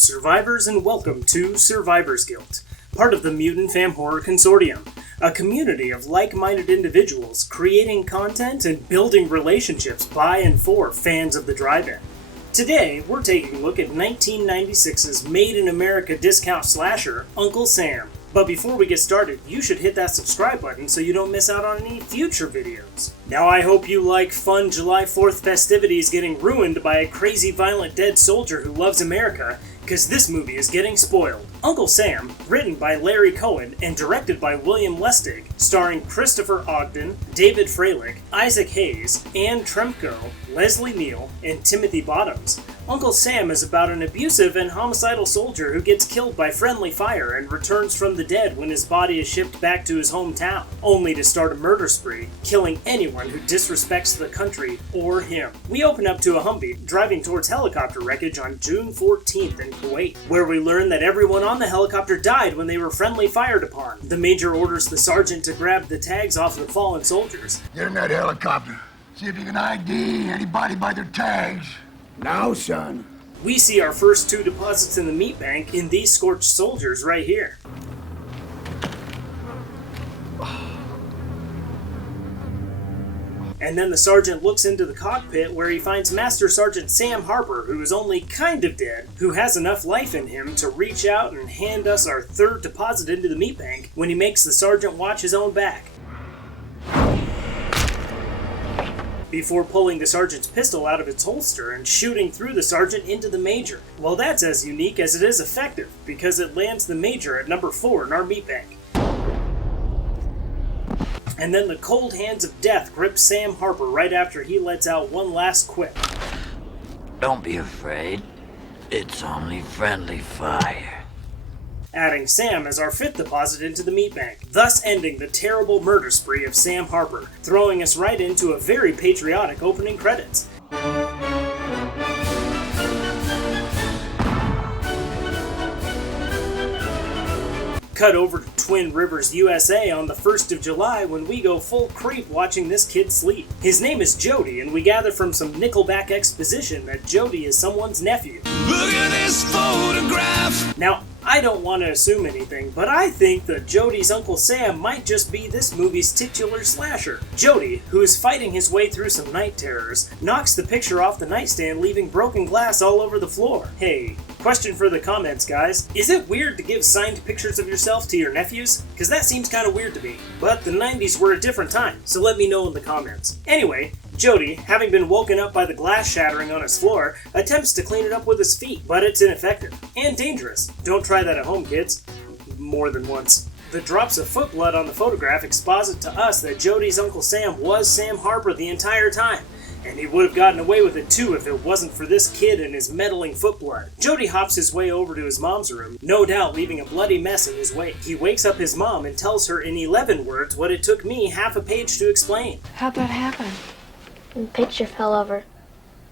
survivors, and welcome to Survivor's Guilt, part of the Mutant Fam Horror Consortium, a community of like-minded individuals creating content and building relationships by and for fans of the drive-in. Today, we're taking a look at 1996's made-in-America discount slasher, Uncle Sam. But before we get started, you should hit that subscribe button so you don't miss out on any future videos. Now I hope you like fun July 4th festivities getting ruined by a crazy violent dead soldier who loves America, because this movie is getting spoiled. Uncle Sam, written by Larry Cohen and directed by William Lustig, starring Christopher Ogden, David Freilich, Isaac Hayes, Anne Tremco, Leslie Neal, and Timothy Bottoms. Uncle Sam is about an abusive and homicidal soldier who gets killed by friendly fire and returns from the dead when his body is shipped back to his hometown, only to start a murder spree, killing anyone who disrespects the country or him. We open up to a Humvee driving towards helicopter wreckage on June 14th in Kuwait, where we learn that everyone on the helicopter died when they were friendly fired upon. The major orders the sergeant to grab the tags off the fallen soldiers. Get in that helicopter. See if you can ID anybody by their tags. Now, son. We see our first two deposits in the meat bank in these scorched soldiers right here. And then the sergeant looks into the cockpit where he finds Master Sergeant Sam Harper, who is only kind of dead, who has enough life in him to reach out and hand us our third deposit into the meat bank when he makes the sergeant watch his own back, before pulling the sergeant's pistol out of its holster and shooting through the sergeant into the major. Well, that's as unique as it is effective, because it lands the major at number 4 in our meat bank. And then the cold hands of death grip Sam Harper right after he lets out one last quip. Don't be afraid. It's only friendly fire. Adding Sam as our 5th deposit into the meat bank, thus ending the terrible murder spree of Sam Harper, throwing us right into a very patriotic opening credits. Cut over to Twin Rivers, USA on the 1st of July when we go full creep watching this kid sleep. His name is Jody, and we gather from some Nickelback exposition that Jody is someone's nephew. Look at this photograph! Now, I don't want to assume anything, but I think that Jody's Uncle Sam might just be this movie's titular slasher. Jody, who is fighting his way through some night terrors, knocks the picture off the nightstand, leaving broken glass all over the floor. Hey, question for the comments, guys. Is it weird to give signed pictures of yourself to your nephews? Because that seems kind of weird to me. But the 90s were a different time, so let me know in the comments. Anyway, Jody, having been woken up by the glass shattering on his floor, attempts to clean it up with his feet, but it's ineffective. And dangerous. Don't try that at home, kids. More than once. The drops of foot blood on the photograph exposit to us that Jody's Uncle Sam was Sam Harper the entire time. And he would have gotten away with it too if it wasn't for this kid and his meddling foot blood. Jody hops his way over to his mom's room, no doubt leaving a bloody mess in his wake. He wakes up his mom and tells her in 11 words what it took me half a page to explain. How'd that happen? The picture fell over.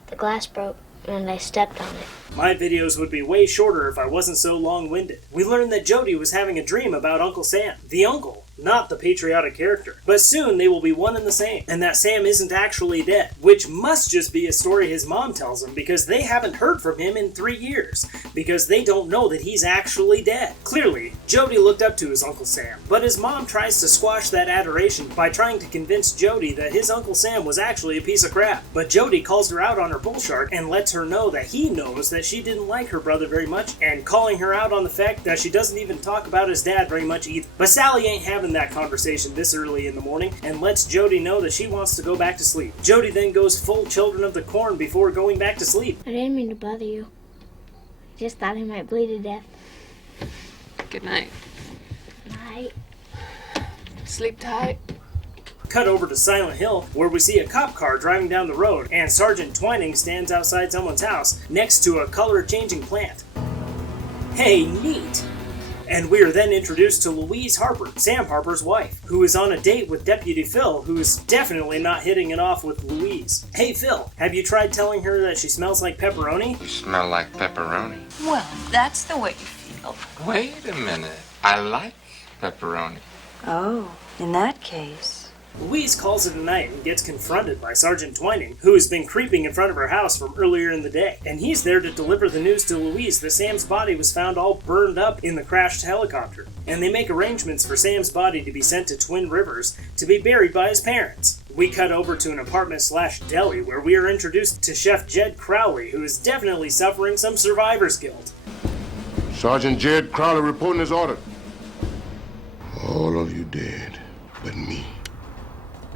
The glass broke, and I stepped on it. My videos would be way shorter if I wasn't so long-winded. We learned that Jody was having a dream about Uncle Sam. The uncle, not the patriotic character. But soon they will be one and the same, and that Sam isn't actually dead, which must just be a story his mom tells him because they haven't heard from him in 3 years, because they don't know that he's actually dead. Clearly, Jody looked up to his Uncle Sam, but his mom tries to squash that adoration by trying to convince Jody that his Uncle Sam was actually a piece of crap. But Jody calls her out on her bullshit and lets her know that he knows that she didn't like her brother very much, and calling her out on the fact that she doesn't even talk about his dad very much either. But Sally ain't having that conversation this early in the morning and lets Jody know that she wants to go back to sleep. Jody then goes full Children of the Corn before going back to sleep. I didn't mean to bother you. I just thought he might bleed to death. Good night. Night. Sleep tight. Cut over to Silent Hill, where we see a cop car driving down the road, and Sergeant Twining stands outside someone's house next to a color-changing plant. Hey, neat! And we are then introduced to Louise Harper, Sam Harper's wife, who is on a date with Deputy Phil, who is definitely not hitting it off with Louise. Hey Phil, have you tried telling her that she smells like pepperoni? You smell like pepperoni. Well, if that's the way you feel. Wait a minute. I like pepperoni. Oh, in that case. Louise calls it a night and gets confronted by Sergeant Twining, who has been creeping in front of her house from earlier in the day. And he's there to deliver the news to Louise that Sam's body was found all burned up in the crashed helicopter. And they make arrangements for Sam's body to be sent to Twin Rivers to be buried by his parents. We cut over to an apartment/deli where we are introduced to Chef Jed Crowley, who is definitely suffering some survivor's guilt. Sergeant Jed Crowley reporting his order. All of you dead, but me.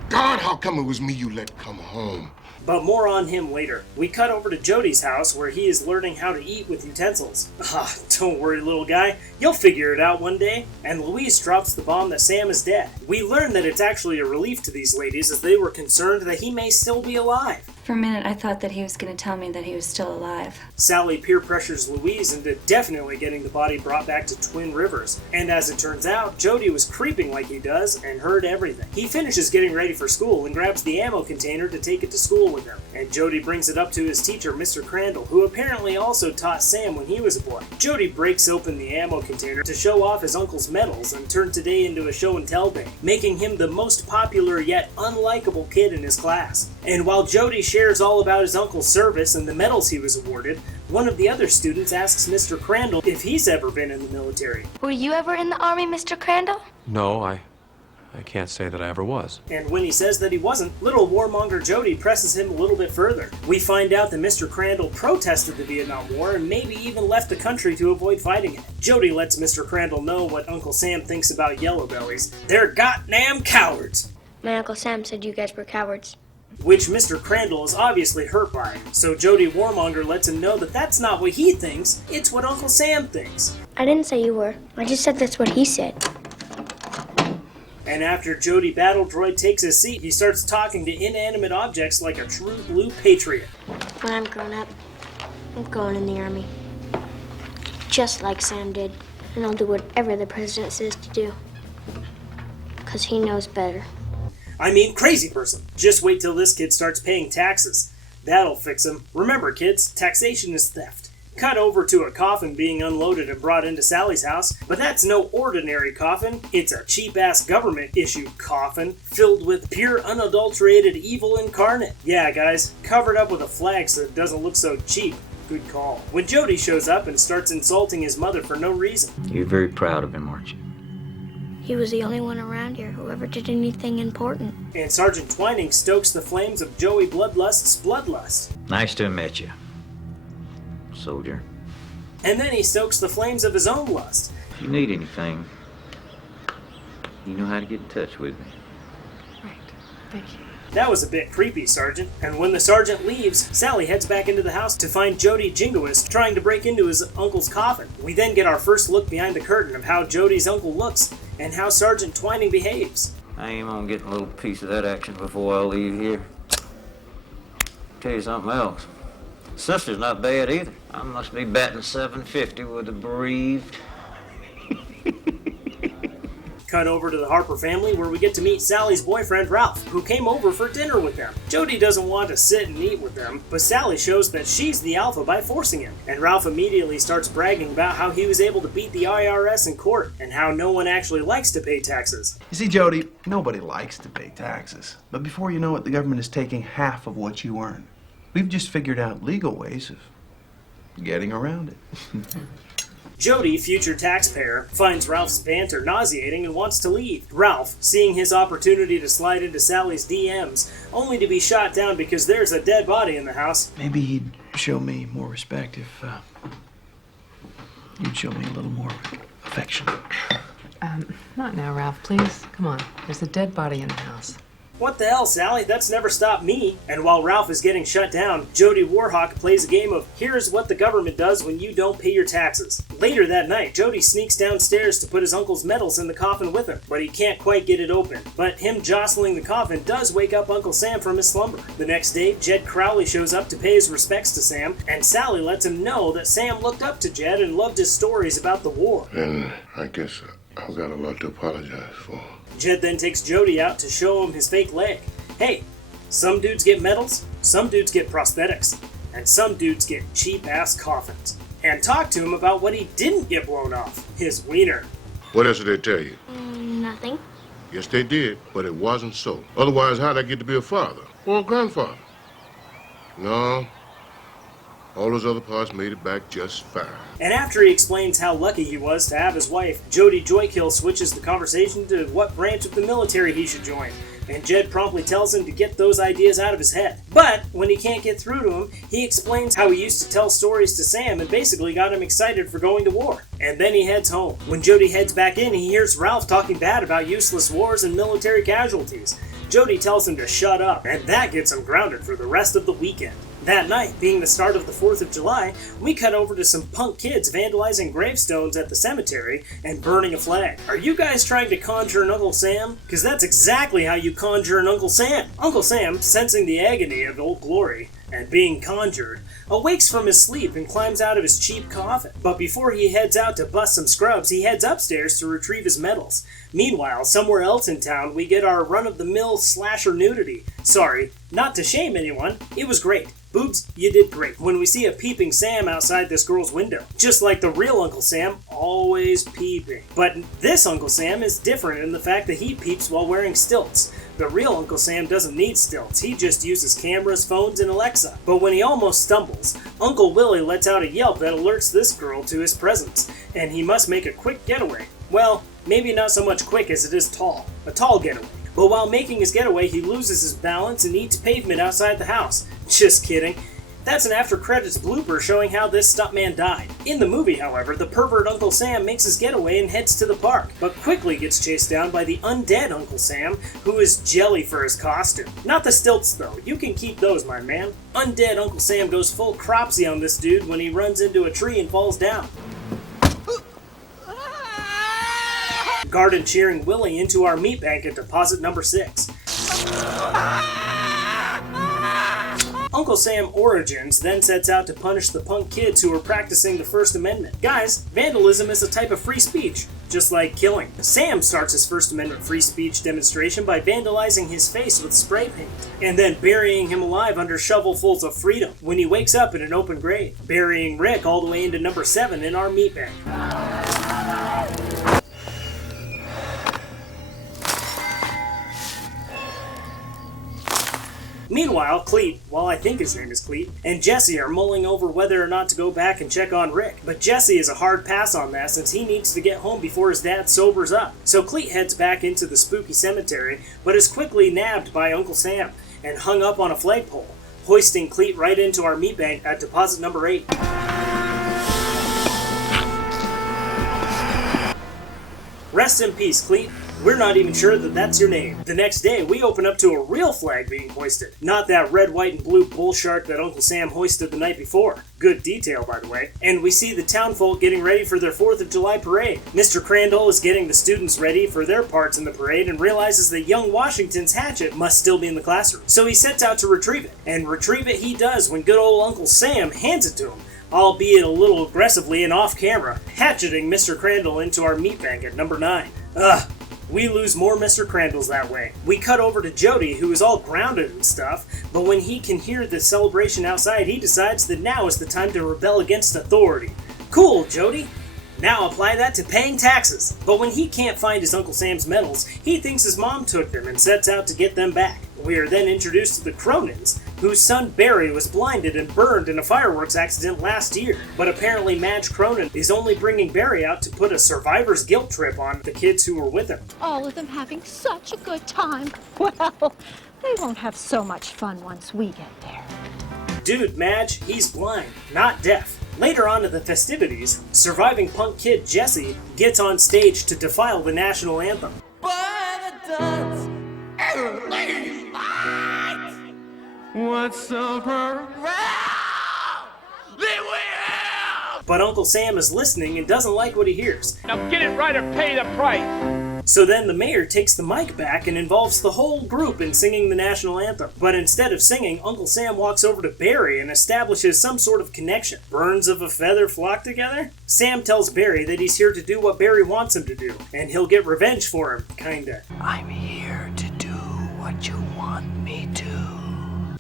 God, how come it was me you let come home? But more on him later. We cut over to Jody's house where he is learning how to eat with utensils. Ah, don't worry, little guy. You'll figure it out one day. And Louise drops the bomb that Sam is dead. We learn that it's actually a relief to these ladies as they were concerned that he may still be alive. For a minute, I thought that he was going to tell me that he was still alive. Sally peer pressures Louise into definitely getting the body brought back to Twin Rivers. And as it turns out, Jody was creeping like he does and heard everything. He finishes getting ready for school and grabs the ammo container to take it to school with him. And Jody brings it up to his teacher, Mr. Crandall, who apparently also taught Sam when he was a boy. Jody breaks open the ammo container to show off his uncle's medals and turn today into a show and tell day, making him the most popular yet unlikable kid in his class. And while Jody shares all about his uncle's service and the medals he was awarded, one of the other students asks Mr. Crandall if he's ever been in the military. Were you ever in the Army, Mr. Crandall? No, I can't say that I ever was. And when he says that he wasn't, little warmonger Jody presses him a little bit further. We find out that Mr. Crandall protested the Vietnam War and maybe even left the country to avoid fighting it. Jody lets Mr. Crandall know what Uncle Sam thinks about yellow bellies. They're goddamn cowards! My Uncle Sam said you guys were cowards. Which Mr. Crandall is obviously hurt by. So Jody Warmonger lets him know that that's not what he thinks, it's what Uncle Sam thinks. I didn't say you were. I just said that's what he said. And after Jody Battle Droid takes his seat, he starts talking to inanimate objects like a true blue patriot. When I'm grown up, I'm going in the Army. Just like Sam did. And I'll do whatever the president says to do. Because he knows better. I mean, crazy person. Just wait till this kid starts paying taxes. That'll fix him. Remember, kids, taxation is theft. Cut over to a coffin being unloaded and brought into Sally's house, but that's no ordinary coffin. It's a cheap-ass government-issued coffin filled with pure, unadulterated evil incarnate. Yeah, guys, covered up with a flag so it doesn't look so cheap. Good call. When Jody shows up and starts insulting his mother for no reason. You're very proud of him, aren't you? He was the only one around here who ever did anything important. And Sergeant Twining stokes the flames of Joey Bloodlust's bloodlust. Nice to have met you, soldier. And then he stokes the flames of his own lust. If you need anything, you know how to get in touch with me. Right. Thank you. That was a bit creepy, Sergeant. And when the sergeant leaves, Sally heads back into the house to find Jody Jingoist trying to break into his uncle's coffin. We then get our first look behind the curtain of how Jody's uncle looks and how Sergeant Twining behaves. I aim on getting a little piece of that action before I leave here. Tell you something else. Sister's not bad either. I must be batting 750 with the bereaved. Cut over to the Harper family where we get to meet Sally's boyfriend Ralph, who came over for dinner with them. Jody doesn't want to sit and eat with them, but Sally shows that she's the alpha by forcing him. And Ralph immediately starts bragging about how he was able to beat the IRS in court, and how no one actually likes to pay taxes. You see, Jody, nobody likes to pay taxes. But before you know it, the government is taking half of what you earn. We've just figured out legal ways of getting around it. Jody, future taxpayer, finds Ralph's banter nauseating and wants to leave. Ralph, seeing his opportunity to slide into Sally's DMs, only to be shot down because there's a dead body in the house. Maybe he'd show me more respect if you'd show me a little more affection. Not now, Ralph, please. Come on. There's a dead body in the house. What the hell, Sally? That's never stopped me. And while Ralph is getting shut down, Jody Warhawk plays a game of here's what the government does when you don't pay your taxes. Later that night, Jody sneaks downstairs to put his uncle's medals in the coffin with him, but he can't quite get it open. But him jostling the coffin does wake up Uncle Sam from his slumber. The next day, Jed Crowley shows up to pay his respects to Sam, and Sally lets him know that Sam looked up to Jed and loved his stories about the war. And I guess I've got a lot to apologize for. Jed then takes Jody out to show him his fake leg. Hey, some dudes get medals, some dudes get prosthetics, and some dudes get cheap-ass coffins. And talk to him about what he didn't get blown off, his wiener. What else did they tell you? Nothing. Yes, they did, but it wasn't so. Otherwise, how'd I get to be a father or a grandfather? No, all those other parts made it back just fine. And after he explains how lucky he was to have his wife, Jody Joykill switches the conversation to what branch of the military he should join. And Jed promptly tells him to get those ideas out of his head. But when he can't get through to him, he explains how he used to tell stories to Sam and basically got him excited for going to war. And then he heads home. When Jody heads back in, he hears Ralph talking bad about useless wars and military casualties. Jody tells him to shut up, and that gets him grounded for the rest of the weekend. That night, being the start of the 4th of July, we cut over to some punk kids vandalizing gravestones at the cemetery and burning a flag. Are you guys trying to conjure an Uncle Sam? Because that's exactly how you conjure an Uncle Sam. Uncle Sam, sensing the agony of Old Glory and being conjured, awakes from his sleep and climbs out of his cheap coffin. But before he heads out to bust some scrubs, he heads upstairs to retrieve his medals. Meanwhile, somewhere else in town, we get our run-of-the-mill slasher nudity. Sorry, not to shame anyone, it was great. Boobs, you did great. When we see a peeping Sam outside this girl's window. Just like the real Uncle Sam, always peeping. But this Uncle Sam is different in the fact that he peeps while wearing stilts. The real Uncle Sam doesn't need stilts, he just uses cameras, phones, and Alexa. But when he almost stumbles, Uncle Willie lets out a yelp that alerts this girl to his presence, and he must make a quick getaway. Well, maybe not so much quick as it is tall. A tall getaway. But while making his getaway, he loses his balance and eats pavement outside the house. Just kidding. That's an after-credits blooper showing how this stuntman died. In the movie, however, the pervert Uncle Sam makes his getaway and heads to the park, but quickly gets chased down by the undead Uncle Sam, who is jelly for his costume. Not the stilts, though. You can keep those, my man. Undead Uncle Sam goes full cropsy on this dude when he runs into a tree and falls down. Garden cheering Willie into our meat bank at deposit number 6. Uncle Sam Origins then sets out to punish the punk kids who are practicing the First Amendment. Guys, vandalism is a type of free speech, just like killing. Sam starts his First Amendment free speech demonstration by vandalizing his face with spray paint, and then burying him alive under shovelfuls of freedom when he wakes up in an open grave, burying Rick all the way into number 7 in our meat bank. Meanwhile, Cleet, well I think his name is Cleet, and Jesse are mulling over whether or not to go back and check on Rick. But Jesse is a hard pass on that since he needs to get home before his dad sobers up. So Cleet heads back into the spooky cemetery, but is quickly nabbed by Uncle Sam and hung up on a flagpole, hoisting Cleet right into our meat bank at deposit number 8. Rest in peace, Cleet. We're not even sure that that's your name. The next day, we open up to a real flag being hoisted. Not that red, white, and blue bull shark that Uncle Sam hoisted the night before. Good detail, by the way. And we see the townfolk getting ready for their 4th of July parade. Mr. Crandall is getting the students ready for their parts in the parade and realizes that young Washington's hatchet must still be in the classroom. So he sets out to retrieve it. And retrieve it he does when good old Uncle Sam hands it to him, albeit a little aggressively and off camera, hatcheting Mr. Crandall into our meat bank at number 9. Ugh. We lose more Mr. Crandalls that way. We cut over to Jody, who is all grounded and stuff, but when he can hear the celebration outside, he decides that now is the time to rebel against authority. Cool, Jody. Now apply that to paying taxes. But when he can't find his Uncle Sam's medals, he thinks his mom took them and sets out to get them back. We are then introduced to the Cronins, whose son Barry was blinded and burned in a fireworks accident last year. But apparently Madge Cronin is only bringing Barry out to put a survivor's guilt trip on the kids who were with him. All of them having such a good time. Well, they won't have so much fun once we get there. Dude, Madge, he's blind, not deaf. Later on in the festivities, surviving punk kid Jesse gets on stage to defile the national anthem. What's up, But Uncle Sam is listening and doesn't like what he hears. Now get it right or pay the price! So then the mayor takes the mic back and involves the whole group in singing the national anthem. But instead of singing, Uncle Sam walks over to Barry and establishes some sort of connection. Birds of a feather flock together? Sam tells Barry that he's here to do what Barry wants him to do, and he'll get revenge for him, kinda. I'm here to do what you want me to.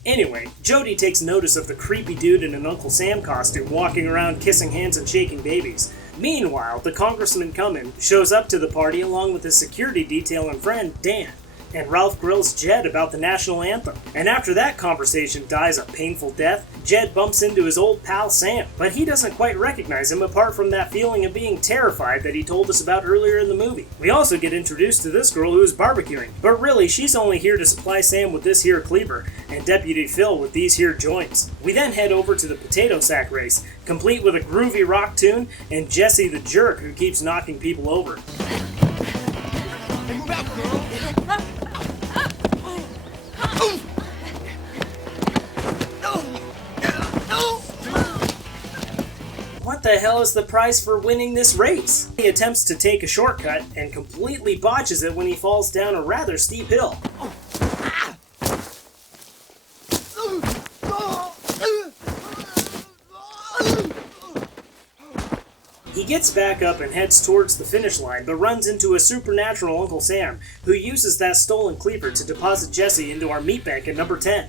Anyway, Jody takes notice of the creepy dude in an Uncle Sam costume walking around kissing hands and shaking babies. Meanwhile, the Congressman Cummins shows up to the party along with his security detail and friend, Dan, and Ralph grills Jed about the national anthem. And after that conversation dies a painful death, Jed bumps into his old pal Sam, but he doesn't quite recognize him apart from that feeling of being terrified that he told us about earlier in the movie. We also get introduced to this girl who is barbecuing, but really she's only here to supply Sam with this here cleaver, and Deputy Phil with these here joints. We then head over to the potato sack race, complete with a groovy rock tune, and Jesse the jerk who keeps knocking people over. Hey, move out, girl! What the hell is the prize for winning this race? He attempts to take a shortcut and completely botches it when he falls down a rather steep hill. He gets back up and heads towards the finish line, but runs into a supernatural Uncle Sam, who uses that stolen cleaver to deposit Jesse into our meat bank at number 10.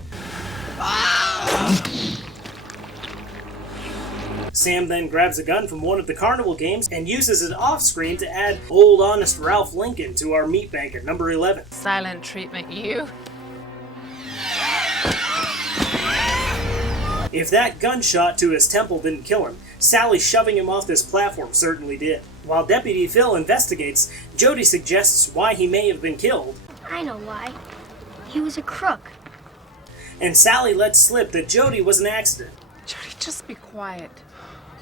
Sam then grabs a gun from one of the carnival games and uses it off-screen to add Old Honest Ralph Lincoln to our meat bank at number 11. Silent treatment, you. If that gunshot to his temple didn't kill him, Sally shoving him off this platform certainly did. While Deputy Phil investigates, Jody suggests why he may have been killed. I know why. He was a crook. And Sally lets slip that Jody was an accident. Jody, just be quiet.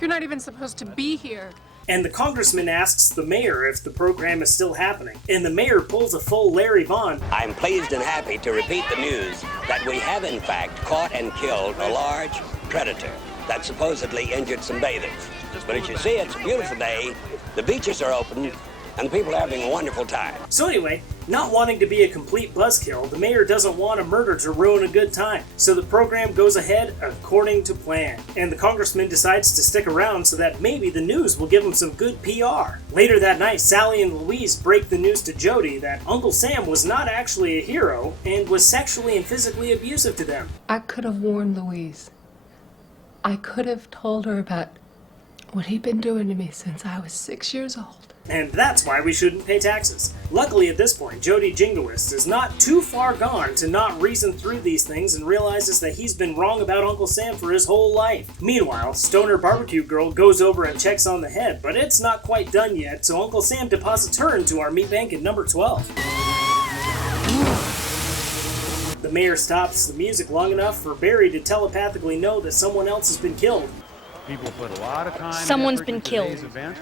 You're not even supposed to be here. And the congressman asks the mayor if the program is still happening. And the mayor pulls a full Larry Vaughn. I'm pleased and happy to repeat the news that we have in fact caught and killed a large predator that supposedly injured some bathers. But as you see, it's a beautiful day, the beaches are open, and people are having a wonderful time. So anyway, not wanting to be a complete buzzkill, the mayor doesn't want a murder to ruin a good time. So the program goes ahead according to plan. And the congressman decides to stick around so that maybe the news will give him some good PR. Later that night, Sally and Louise break the news to Jody that Uncle Sam was not actually a hero and was sexually and physically abusive to them. I could have warned Louise. I could have told her about what he'd been doing to me since I was 6 years old. And that's why we shouldn't pay taxes. Luckily at this point, Jody Jingoist is not too far gone to not reason through these things and realizes that he's been wrong about Uncle Sam for his whole life. Meanwhile, Stoner Barbecue Girl goes over and checks on the head, but it's not quite done yet, so Uncle Sam deposits her into our meat bank at number 12. The mayor stops the music long enough for Barry to telepathically know that someone else has been killed. People put a lot of time. Someone's been killed.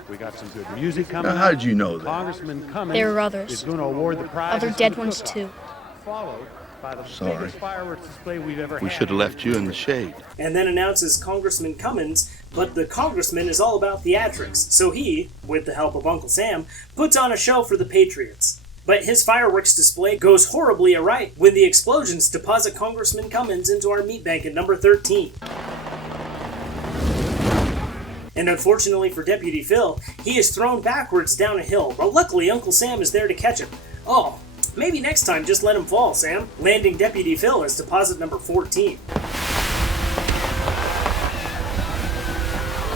We got some good music coming. Now, how did you know that? Congressman Cummins There are others. is going to award the prize. Other dead ones too. Followed by the Sorry. biggest fireworks display we've ever had. We should have left you in the shade. And then announces Congressman Cummins, but the congressman is all about theatrics, so he, with the help of Uncle Sam, puts on a show for the Patriots. But his fireworks display goes horribly awry when the explosions deposit Congressman Cummins into our meat bank at number 13. And unfortunately for Deputy Phil, he is thrown backwards down a hill, but luckily Uncle Sam is there to catch him. Oh, maybe next time just let him fall, Sam. Landing Deputy Phil as deposit number 14.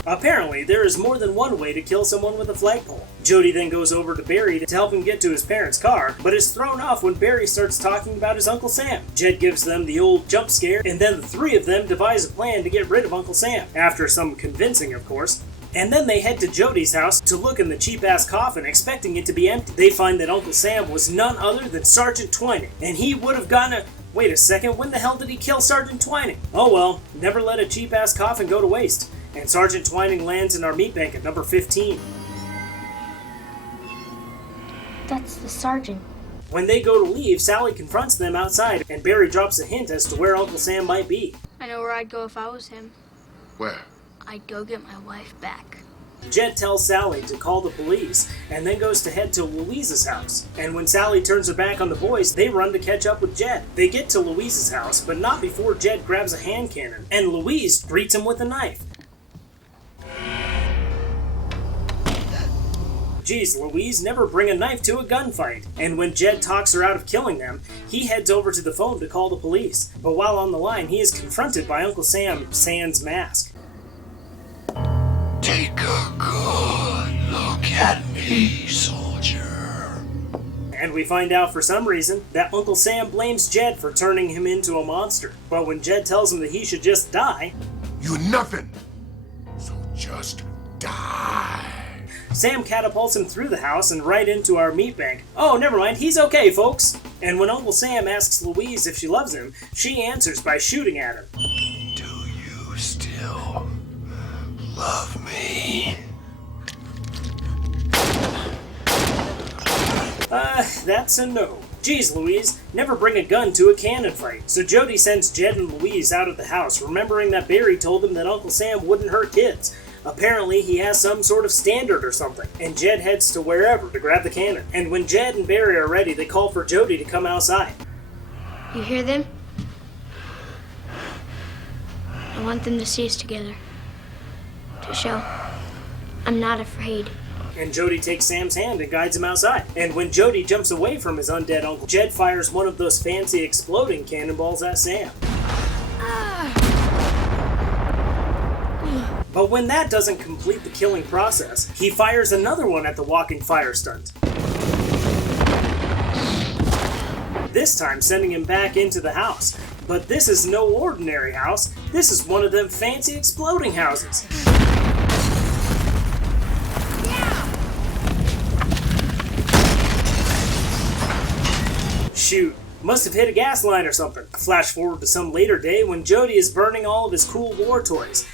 Apparently, there is more than one way to kill someone with a flagpole. Jody then goes over to Barry to help him get to his parents' car, but is thrown off when Barry starts talking about his Uncle Sam. Jed gives them the old jump scare, and then the three of them devise a plan to get rid of Uncle Sam, after some convincing, of course. And then they head to Jody's house to look in the cheap-ass coffin, expecting it to be empty. They find that Uncle Sam was none other than Sergeant Twining, and he would have gotten a... Wait a second, when the hell did he kill Sergeant Twining? Oh well, never let a cheap-ass coffin go to waste. And Sergeant Twining lands in our meat bank at number 15. That's the sergeant. When they go to leave, Sally confronts them outside, and Barry drops a hint as to where Uncle Sam might be. I know where I'd go if I was him. Where? I'd go get my wife back. Jed tells Sally to call the police, and then goes to head to Louise's house. And when Sally turns her back on the boys, they run to catch up with Jed. They get to Louise's house, but not before Jed grabs a hand cannon, and Louise greets him with a knife. Geez, Louise, never bring a knife to a gunfight. And when Jed talks her out of killing them, he heads over to the phone to call the police. But while on the line, he is confronted by Uncle Sam sans mask. Take a gun. at me, soldier. And we find out for some reason that Uncle Sam blames Jed for turning him into a monster. But when Jed tells him that he should just die, You're nothing. So just die. Sam catapults him through the house and right into our meat bank. Oh, never mind, he's okay, folks. And when Uncle Sam asks Louise if she loves him, she answers by shooting at him. Do you still love me? That's a no. Geez, Louise, never bring a gun to a cannon fight. So Jody sends Jed and Louise out of the house, remembering that Barry told him that Uncle Sam wouldn't hurt kids. Apparently, he has some sort of standard or something, and Jed heads to wherever to grab the cannon. And when Jed and Barry are ready, they call for Jody to come outside. You hear them? I want them to see us together. To show I'm not afraid. And Jody takes Sam's hand and guides him outside. And when Jody jumps away from his undead uncle, Jed fires one of those fancy exploding cannonballs at Sam. But when that doesn't complete the killing process, he fires another one at the walking fire stunt. This time sending him back into the house. But this is no ordinary house, this is one of them fancy exploding houses. Shoot, must have hit a gas line or something. Flash forward to some later day when Jody is burning all of his cool war toys.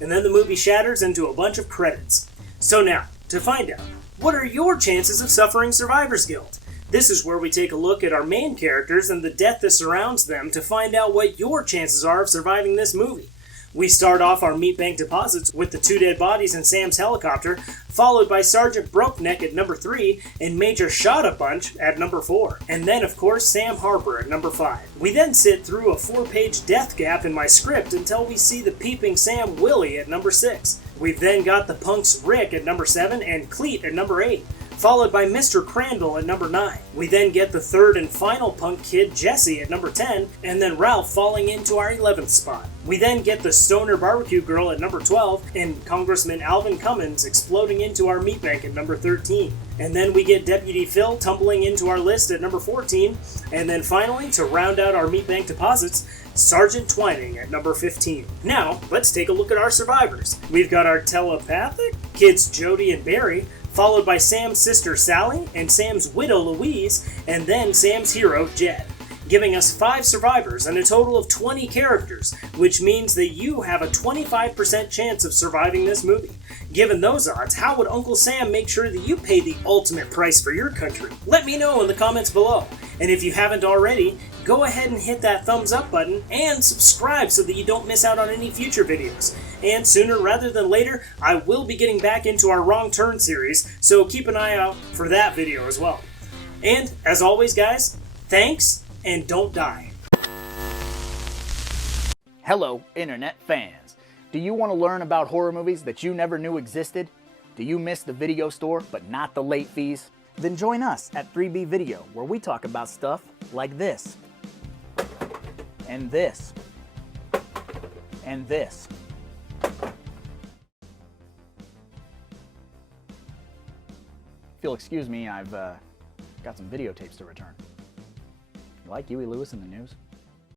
And then the movie shatters into a bunch of credits. So now, to find out, what are your chances of suffering survivor's guilt? This is where we take a look at our main characters and the death that surrounds them to find out what your chances are of surviving this movie. We start off our meat bank deposits with the 2 dead bodies in Sam's helicopter, followed by Sergeant Brokeneck at number 3 and Major Shot-a-Bunch at number 4. And then, of course, Sam Harper at number 5. We then sit through a 4-page death gap in my script until we see the peeping Sam Willie at number 6. We've then got the punks Rick at number 7 and Cleet at number 8. Followed by Mr. Crandall at number 9. We then get the third and final punk kid, Jesse, at number 10, and then Ralph falling into our 11th spot. We then get the stoner barbecue girl at number 12, and Congressman Alvin Cummins exploding into our meat bank at number 13. And then we get Deputy Phil tumbling into our list at number 14, and then finally, to round out our meat bank deposits, Sergeant Twining at number 15. Now, let's take a look at our survivors. We've got our telepathic kids Jody and Barry, followed by Sam's sister Sally and Sam's widow Louise, and then Sam's hero Jed, giving us 5 survivors and a total of 20 characters, which means that you have a 25% chance of surviving this movie. Given those odds, how would Uncle Sam make sure that you pay the ultimate price for your country? Let me know in the comments below. And if you haven't already, go ahead and hit that thumbs up button and subscribe so that you don't miss out on any future videos. And sooner rather than later, I will be getting back into our Wrong Turn series, so keep an eye out for that video as well. And as always guys, thanks and don't die. Hello, internet fans. Do you want to learn about horror movies that you never knew existed? Do you miss the video store but not the late fees? Then join us at 3B Video, where we talk about stuff like this, and this, and this. If you'll excuse me, I've got some videotapes to return. You like Huey Lewis in the news?